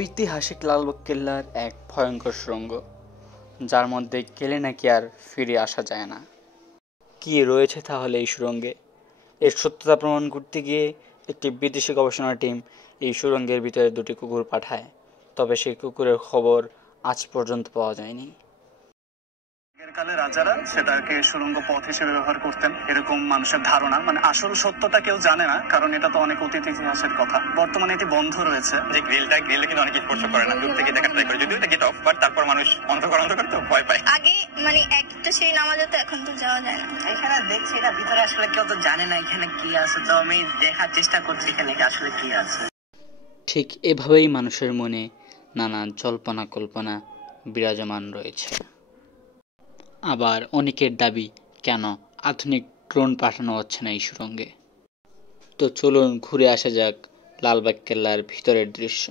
ঐতিহাসিক লালবাগ কেল্লার এক ভয়ঙ্কর সুড়ঙ্গ, যার মধ্যে গেলে নাকি আর ফিরে আসা যায় না। কি রয়েছে তাহলে এই সুড়ঙ্গে? এর সত্যতা প্রমাণ করতে গিয়ে একটি বিদেশি গবেষণা টিম এই সুড়ঙ্গের ভিতরে দুটি কুকুর পাঠায়, তবে সেই কুকুরের খবর আজ পর্যন্ত পাওয়া যায়নি। কালে রাজারা সেটাকে সুড়ঙ্গ পথ হিসেবে ব্যবহার করতেন, এরকম মানুষের ধারণা। আসল সত্যটা কেউ জানে না, কারণ এটা তো অনেক অতীত ইতিহাসের কথা। বর্তমানে এটি বন্ধ রয়েছে। যে গ্রিলে কিন্তু অনেকে স্পর্শ করে না, দূর থেকে দেখা ট্রাই করে, যদিও এটা গেট অফ, বাট তারপর মানুষ অন্ধকার তো ভয় পায়। আগে একটা সিঁড়ি নামা যেত, এখন তো যাওয়া যায় না। এখানে দেখছি এটা ভিতরে আসলে কেউ তো জানে না এখানে কি আছে, তো আমি দেখার চেষ্টা করছি এখানে আসলে কি আছে। ঠিক এভাবেই মানুষের মনে নানা জল্পনা কল্পনা বিরাজমান রয়েছে। আবার অনেকের দাবি, কেন আধুনিক ড্রোন পাঠানো হচ্ছে না এই সুড়ঙ্গে? তো চলুন ঘুরে আসা যাক লালবাগ কেল্লার ভিতরের দৃশ্য।